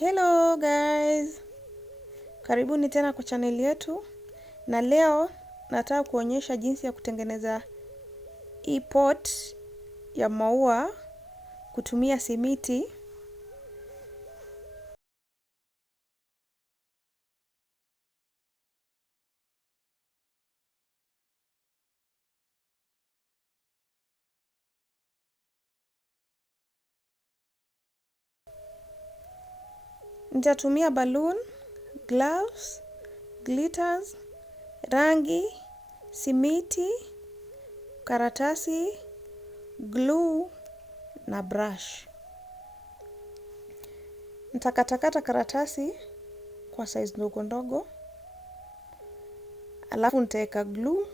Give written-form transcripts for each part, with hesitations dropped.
Hello guys, karibuni tena kwa channel yetu, na leo nataka kuonyesha jinsi ya kutengeneza hii pot ya maua kutumia simiti. Nitatumia balloon, gloves, glitters, rangi, simiti, karatasi, glue na brush. Nitakatakata karatasi kwa size ndogo ndogo, alafu nitaweka glue.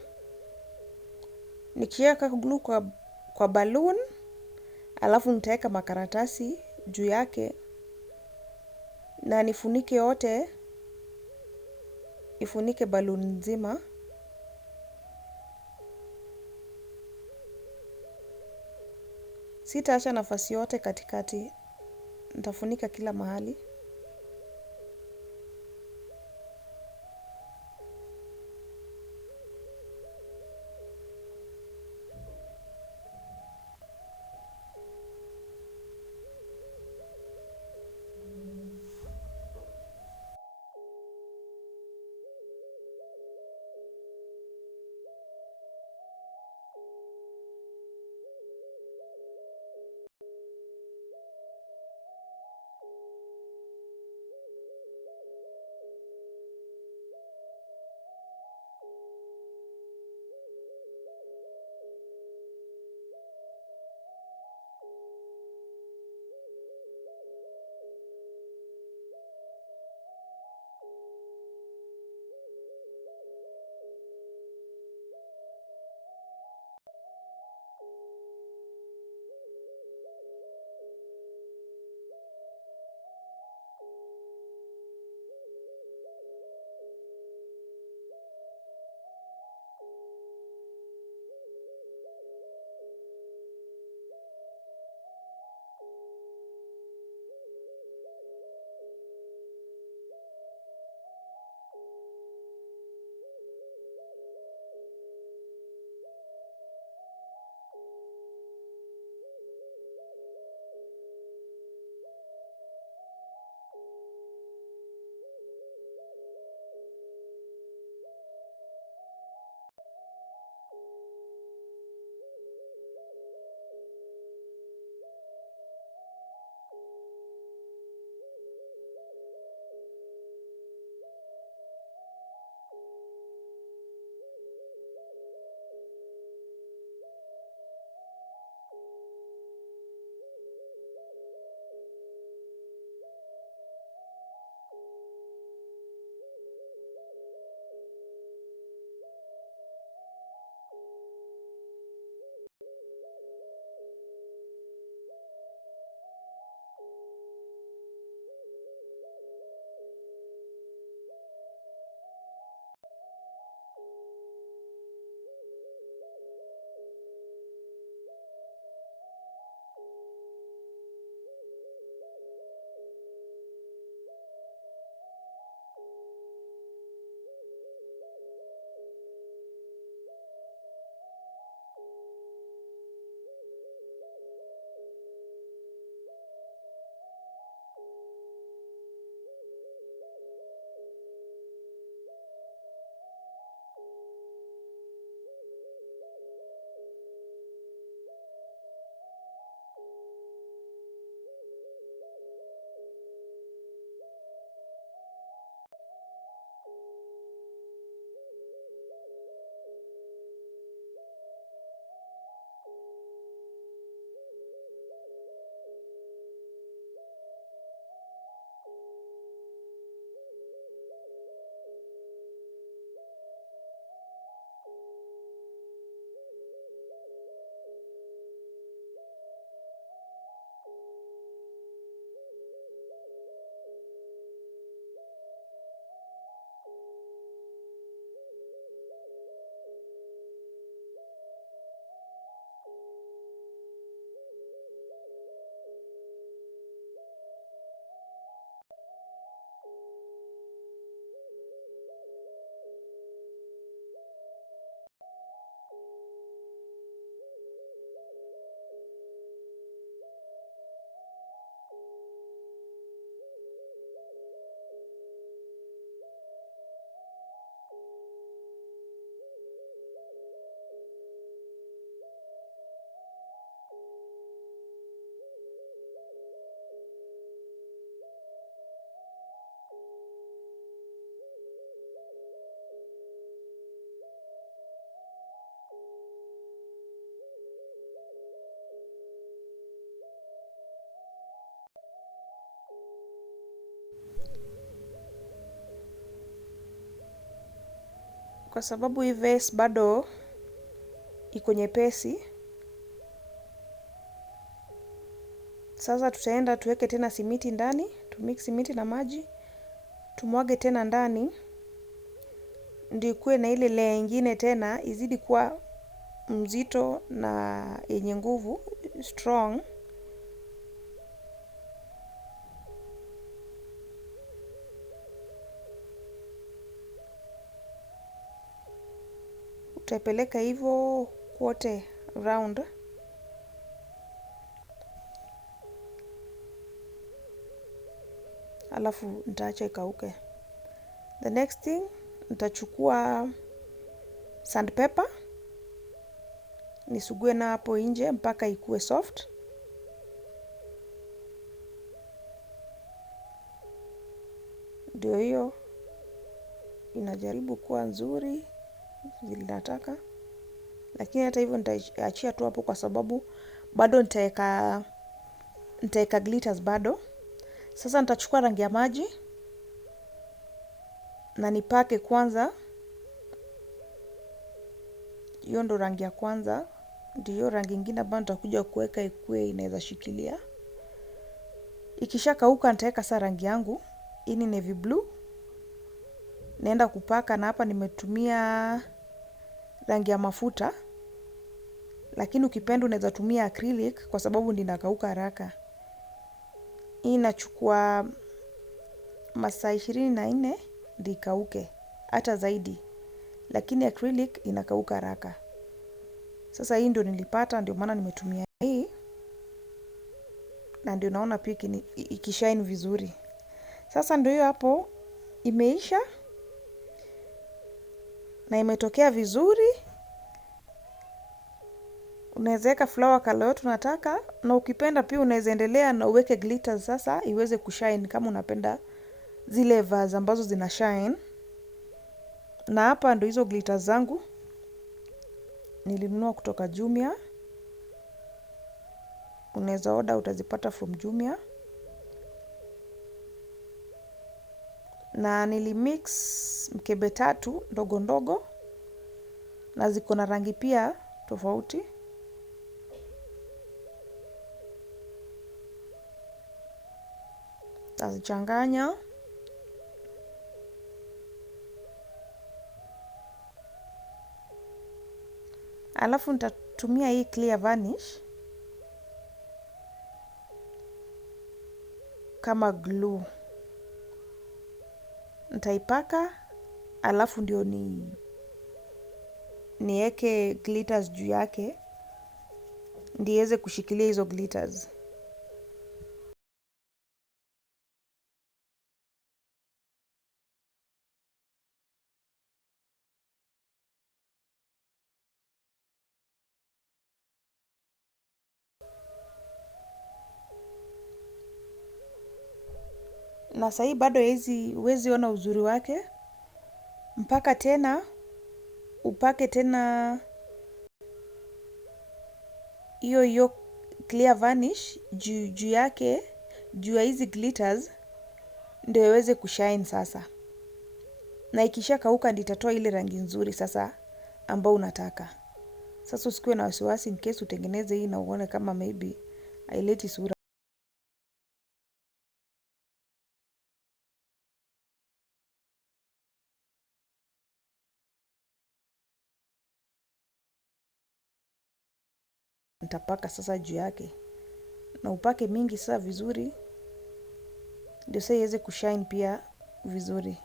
Nikiweka glue kwa balloon, alafu nitaweka makaratasi juu yake na nifunike yote, ifunike balloon nzima. Sitaacha nafasi yote katikati, nitafunika kila mahali. kwa sababu hii vase bado iko nyepesi. Sasa tutaenda tuweke tena simiti ndani, tumix simiti na maji, tumwage tena ndani, ndio ikuwe na ile layer nyingine tena izidi kuwa mzito na yenye nguvu, strong. Utaipeleka hivyo kote round. Alafu nitaacha ikauke. The next thing, nitachukua sandpaper, nisugue na hapo nje mpaka ikuwe soft. Ndio hiyo inajaribu kuwa nzuri vile nataka, lakini hata hivyo nitaachia tu hapo kwa sababu bado nitaweka glitters bado. Sasa nitachukua rangi ya maji na nipake kwanza. Hiyo ndo rangi ya kwanza, ndio rangi nyingine ambayo nitakuja kuweka ikuwe inaweza shikilia. Ikisha kauka nitaweka sasa rangi yangu. Hii ni navy blue. Naenda kupaka, na hapa nimetumia rangi ya mafuta, lakini ukipenda unaweza tumia acrylic kwa sababu ninakauka haraka. Hii inachukua masaa 24 ndio ikauke, hata zaidi, lakini acrylic inakauka haraka. Sasa hii ndio nilipata, ndio maana nimetumia hii, na ndio naona pia ikishine vizuri. Sasa ndio hiyo hapo imeisha na imetokea vizuri. Unaweza weka flower color yote unataka, na ukipenda pia unaweza endelea na uweke glitters sasa iweze kushine kama unapenda zile vase ambazo zina shine. Na hapa ndio hizo glitters zangu nilinunua kutoka Jumia. Unaweza order, utazipata from Jumia. Na nilimix mkebe 3 ndogo ndogo, na ziko na rangi pia tofauti. Tazichanganya. Alafu nitatumia hii clear varnish kama glue. Nitaipaka, alafu ndio niweke glitters juu yake ndio iweze kushikilia hizo glitters. Na sahii bado huwezi ona uzuri wake mpaka tena upake tena hiyo clear varnish juu yake, juu ya hizi glitters, ndio iweze kushine sasa. Na ikisha kauka ndio itatoa ile rangi nzuri sasa ambao unataka. Sasa usikuwe na wasiwasi in case utengeneze hii na uone kama maybe haileti sura. Nitapaka sasa juu yake, na upake mingi sasa vizuri ndio sasa iweze kushine pia vizuri.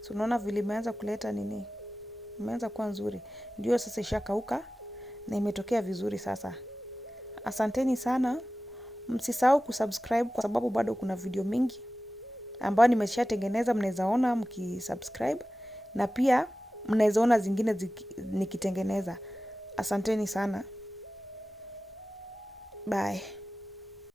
So unaona vile imeanza kuleta nini, imeanza kuwa nzuri. Ndio sasa ishakauka na imetokea vizuri sasa. Asanteni sana, msisahau kusubscribe kwa sababu bado kuna video mingi ambayo nimeshatengeneza, mnaweza ona mkisubscribe, na pia mnaweza ona zingine nikitengeneza. Asanteni sana. Bye.